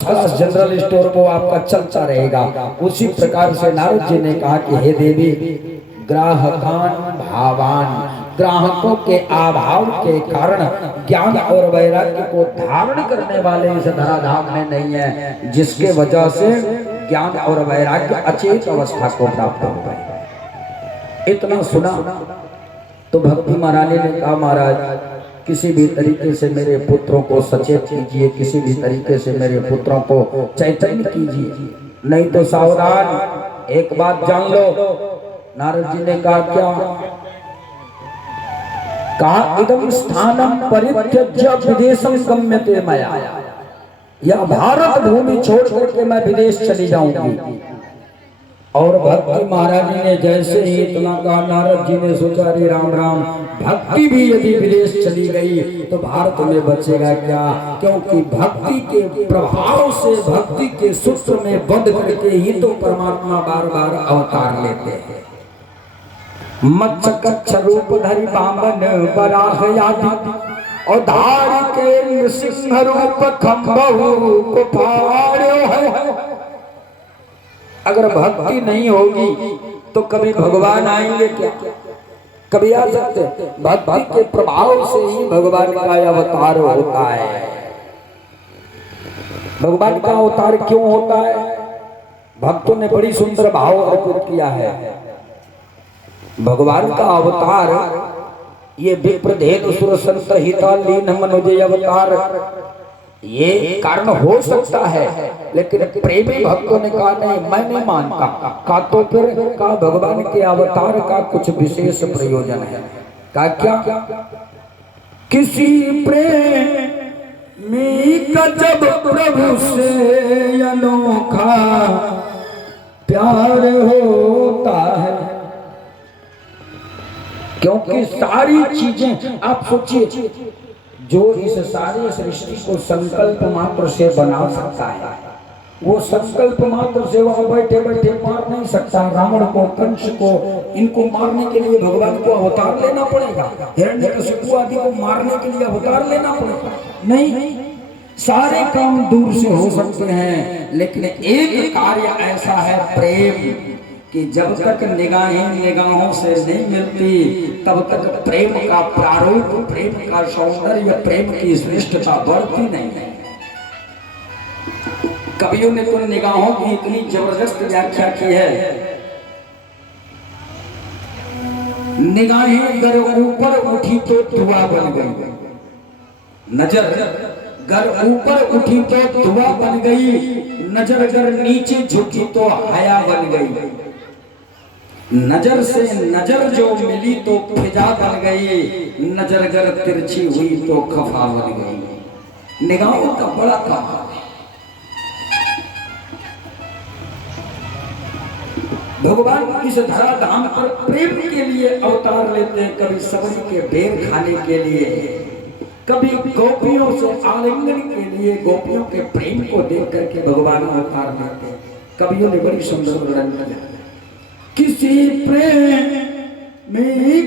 General store वो आपका चलता रहेगा। उसी प्रकार से नारद जी ने कहा कि हे देवी, ग्राहकान भावान, ग्राहकों के अभाव के कारण ज्ञान और वैराग्य को धारण करने वाले इस धराधाम में नहीं है, जिसके वजह से ज्ञान और वैराग्य अचेत अवस्था को प्राप्त हो गए। इतना सुना तो भक्ति महारानी ने कहा, महाराज किसी भी तरीके से मेरे पुत्रों को सचेत कीजिए, किसी भी तरीके से मेरे पुत्रों को चैतन्य कीजिए, नहीं तो सावधान, एक बात जान लो। नारद जी ने कहा क्या? कहा इदम स्थानम परित्यज्य विदेशम गम्यते मया, या भारत भूमि छोड़ करके मैं विदेश चली जाऊंगी। और भक्ति महारानी ने जैसे ही इतना कहा, नारद जी ने सोचा अरे राम राम, भक्ति भी यदि विदेश चली गई तो भारत में बचेगा क्या? क्योंकि भक्ति के प्रभाव से, भक्ति के सूत्र में बंध करके ही तो परमात्मा बार बार अवतार लेते हैं। मत्स्य कच्छ रूप धरि बामन बराह आदि, और धार के सिंह रूप खंभहु को फाड़ो है। अगर भक्ति नहीं होगी तो कभी भगवान आएंगे क्या? कभी आ सकते? भक्ति के प्रभाव से ही भगवान का अवतार होता है। भगवान का अवतार क्यों होता है? भक्तों ने बड़ी सुंदर भाव अर्पित किया है। भगवान का अवतार ये विप्रदेह सुर संत हिता लीन मनोजय अवतार, ये कारण हो सकता है, लेकिन प्रेमी भक्तों ने कहा नहीं, मैं नहीं मानता। कहा तो फिर का भगवान के अवतार का कुछ विशेष प्रयोजन है। कहा क्या? किसी प्रेमी का जब प्रभु से अनोखा प्यार होता है, क्योंकि सारी चीजें आप सोचिए, जो इस सारे सृष्टि को संकल्प मात्र से बना सकता है, वो संकल्प मात्र से वहां बैठे बैठे मार नहीं सकता। रावण को, कंस को, इनको मारने के लिए भगवान को अवतार लेना पड़ेगा। हिरण्यकशिपु आदि को मारने के लिए अवतार लेना पड़ेगा? नहीं, सारे काम दूर से हो सकते हैं, लेकिन एक कार्य ऐसा है प्रेम, कि जब तक निगाहें निगाहों से नहीं मिलती तब तक प्रेम का प्रारूप, प्रेम का सौंदर्य, प्रेम की श्रेष्ठता बढ़ती नहीं है। कवियों ने तो निगाहों की इतनी जबरदस्त व्याख्या की है, निगाहें अगर ऊपर उठी तो धुआं बन गई, नजर अगर ऊपर उठी तो धुआं बन गई, नजर अगर नीचे झुकी तो हया बन गई, नजर से नजर जो मिली तो फिजा बन गई, नजर अगर तिरछी हुई तो खफा बन गई। निगाहों का बड़ा काम है। भगवान इस धराधाम पर प्रेम के लिए अवतार लेते हैं, कभी सबरी के बेर खाने के लिए, कभी गोपियों से आलिंगन के लिए, गोपियों के प्रेम को देख करके भगवान अवतार लेते हैं। कवियों ने बड़ी सुंदर वर्णन किया। किसी प्रेमी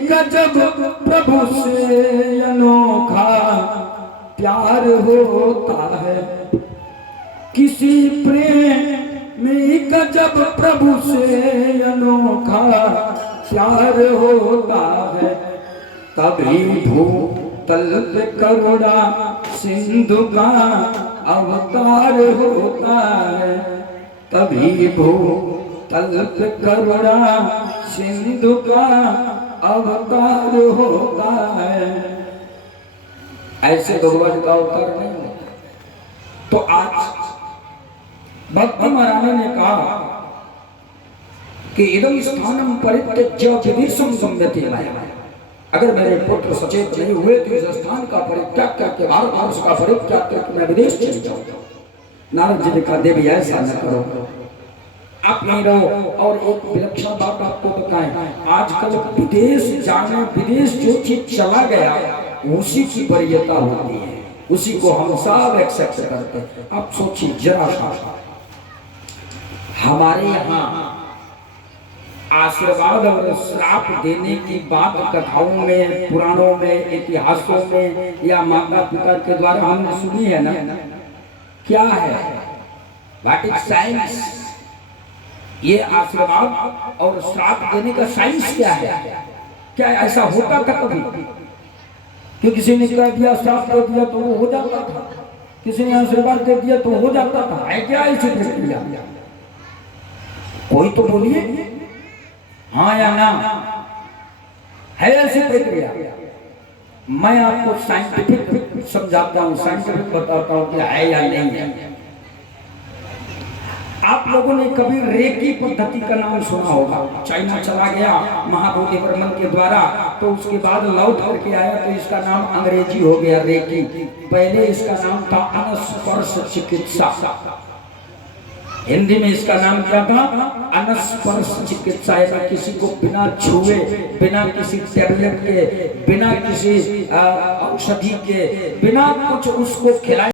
का जब प्रभु से अनोखा प्यार होता है, किसी प्रेमी का जब प्रभु से अनोखा प्यार होता है, तभी भूतल पे करुणा सिंधु का अवतार होता है, तभी तल पे करुणा सिंधु का अवतार होता है। ऐसे भगवान का अवतार नहीं होता। तो आज भक्ति महारानी ने कहा कि इदम स्थानम परित्यज्य विदेशम गम्यते मया, अगर मेरे पुत्र सचेत नहीं हुए तो इस स्थान का परित्याग करके, भारतवर्ष का परित्याग करके मैं विदेश चले जाऊंगा। नारद जी ने कहा देवी ऐसा न करो, आप नहीं रहो। और एक विलक्षण बात आपको बताएं, आजकल विदेश जाने, विदेश जो चीज चला गया उसी की वरीयता होती है, उसी को हम सब एक्सेप्ट करते हैं। आप सोचिए जरा सा, हमारे यहाँ आशीर्वाद और श्राप देने की बात कथाओं में, पुराणों में, इतिहासों में या माता पिता के द्वारा हमने सुनी है ना? क्या है? What is science? ये आशीर्वाद और श्राप देने का साइंस क्या है? क्या ऐसा होता था कभी कि किसी ने कह दिया श्राप दे दिया तो वो हो जाता था, किसी ने आशीर्वाद दे दिया तो हो जाता था? है क्या ऐसी प्रक्रिया? कोई तो बोलिए हाँ या ना, है ऐसी प्रक्रिया? मैं आपको साइंटिफिक समझाता हूँ, साइंटिफिक बताता हूँ कि है या नहीं है। आप लोगों ने कभी रेकी पद्धति का नाम सुना होगा? चाइना चला गया महाबोधि वर्मन के द्वारा, तो उसके बाद लौट करके आया तो इसका नाम अंग्रेजी हो गया रेकी। पहले इसका नाम था अनस्पर्श चिकित्सा। हिंदी में इसका नाम क्या था? अनस्पर्श चिकित्सा। किसी को बिना छुए, बिना किसी टैबलेट के, बिना किसी औषधि के, बिना कुछ उसको खिलाए